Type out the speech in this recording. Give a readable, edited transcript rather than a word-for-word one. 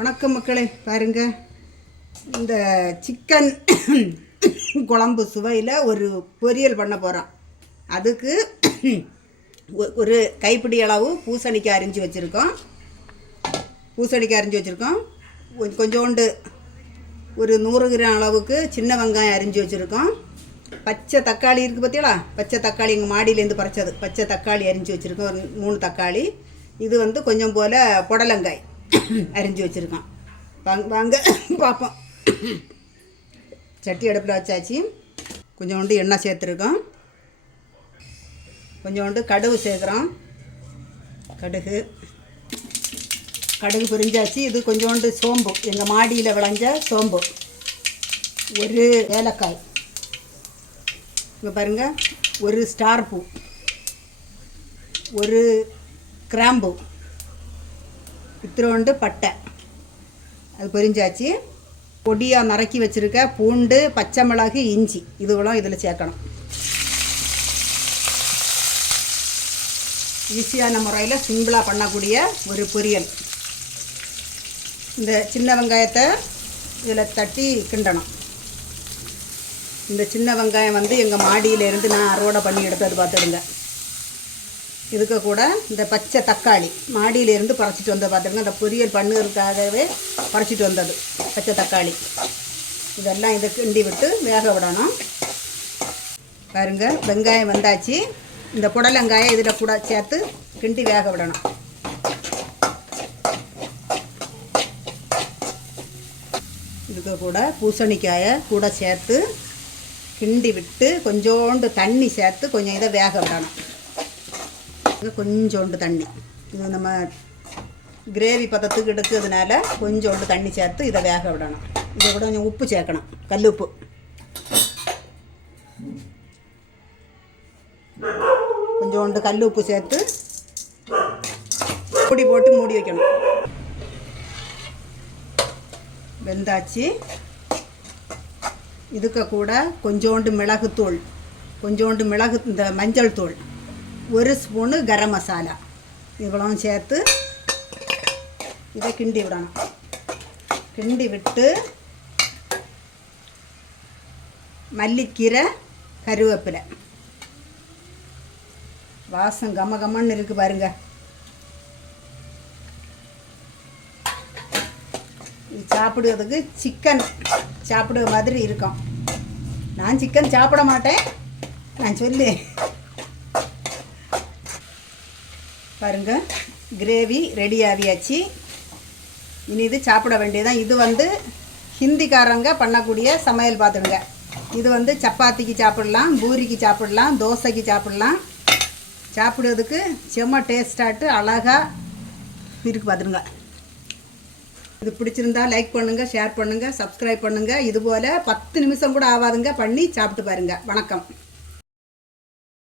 வணக்கம் மக்களே, பாருங்க இந்த சிக்கன் குழம்பு சுவையில் ஒரு பொரியல் பண்ண போகிறோம். அதுக்கு ஒரு கைப்பிடி அளவு பூசணிக்காய் அரிஞ்சு வச்சுருக்கோம். கொஞ்சோண்டு ஒரு 100 கிராம் அளவுக்கு சின்ன வெங்காயம் அரிஞ்சு வச்சுருக்கோம். பச்சை தக்காளி இருக்குது பார்த்தீங்களா, பச்சை தக்காளி எங்கள் மாடியிலேருந்து பறிச்சது. பச்சை தக்காளி அரிஞ்சு வச்சுருக்கோம், ஒரு 3 தக்காளி. இது கொஞ்சம் போல் புடலங்காய் அரிஞ்சு வச்சுருக்கோம். வாங்க பார்ப்போம். சட்டி அடுப்பில் வச்சாச்சு. கொஞ்சோண்டு எண்ணெய் சேர்த்துருக்கோம். கொஞ்சோண்டு கடுகு சேர்க்குறோம். கடுகு பொரிஞ்சாச்சு. இது கொஞ்சோண்டு சோம்பு, எங்கள் மாடியில் விளைஞ்ச சோம்பு. ஒரு ஏலக்காய், இங்கே பாருங்கள், ஒரு ஸ்டார் பூ, ஒரு கிராம்பு, இத்திரோண்டு பட்டை. அது பொரிஞ்சாச்சு. பொடியாக நறுக்கி வச்சுருக்க பூண்டு, பச்சை மிளகு, இஞ்சி இதுவெல்லாம் இதில் சேர்க்கணும். ஈஸியான முறையில் சிம்பிளாக பண்ணக்கூடிய ஒரு பொரியல். இந்த சின்ன வெங்காயத்தை இதில் தட்டி கிண்டணும். இந்த சின்ன வெங்காயம் எங்கள் மாடியிலேருந்து நான் அறுவடை பண்ணி எடுத்தது பார்த்துடுங்க. இதுக்கு கூட இந்த பச்சை தக்காளி மாடியிலேருந்து பறிச்சிட்டு வந்தது பார்த்துருங்க. இந்த பொரியல் பண்ணுறதுக்காகவே பறிச்சிட்டு வந்தது பச்சை தக்காளி. இதெல்லாம் இதை கிண்டி விட்டு வேக விடணும். பாருங்கள், வெங்காயம் வந்தாச்சு. இந்த புடலங்காயை இதில் கூட சேர்த்து கிண்டி வேக விடணும். இதுக்கு கூட பூசணிக்காயை கூட சேர்த்து கிண்டி விட்டு கொஞ்சோண்டு தண்ணி சேர்த்து கொஞ்சம் இதை வேக விடணும். கொஞ்சோண்டு தண்ணி, இது நம்ம கிரேவி பதத்துக்கு எடுக்கிறதுனால கொஞ்சோண்டு தண்ணி சேர்த்து இதை வேக விடணும். இதை கூட கொஞ்சம் உப்பு சேர்க்கணும், கல்லுப்பு. கொஞ்சோண்டு கல்லுப்பு சேர்த்து மூடி போட்டு மூடி வைக்கணும். வெந்தாச்சு. இதுக்கு கூட கொஞ்சோண்டு மிளகுத்தூள், இந்த மஞ்சள் தூள், ஒரு ஸ்பூனு கரம் மசாலா இவ்வளவும் சேர்த்து இதை கிண்டி விடணும். கிண்டி விட்டு மல்லிக்கீரை, கருவேப்பிலை, வாசம் கமகமன்னு இருக்குது பாருங்க. இது சாப்பிடுவதுக்கு சிக்கன் சாப்பிடுற மாதிரி இருக்கும். நான் சிக்கன் சாப்பிட மாட்டேன், நான் சொல்லு. பாருங்க, கிரேவி ரெடி ஆகியாச்சு. இனி இது சாப்பிட வேண்டியதான். இது ஹிந்திக்காரங்க பண்ணக்கூடிய சமையல் பார்த்துடுங்க. இது சப்பாத்திக்கு சாப்பிடலாம், பூரிக்கு சாப்பிடலாம், தோசைக்கு சாப்பிடலாம். சாப்பிடுறதுக்கு செம்ம டேஸ்டாட்டு அழகாக இருக்கு பார்த்துடுங்க. இது பிடிச்சிருந்தா லைக் பண்ணுங்கள், ஷேர் பண்ணுங்கள், சப்ஸ்கிரைப் பண்ணுங்கள். இதுபோல் 10 நிமிஷம் கூட ஆகாதுங்க, பண்ணி சாப்பிட்டு பாருங்கள். வணக்கம்.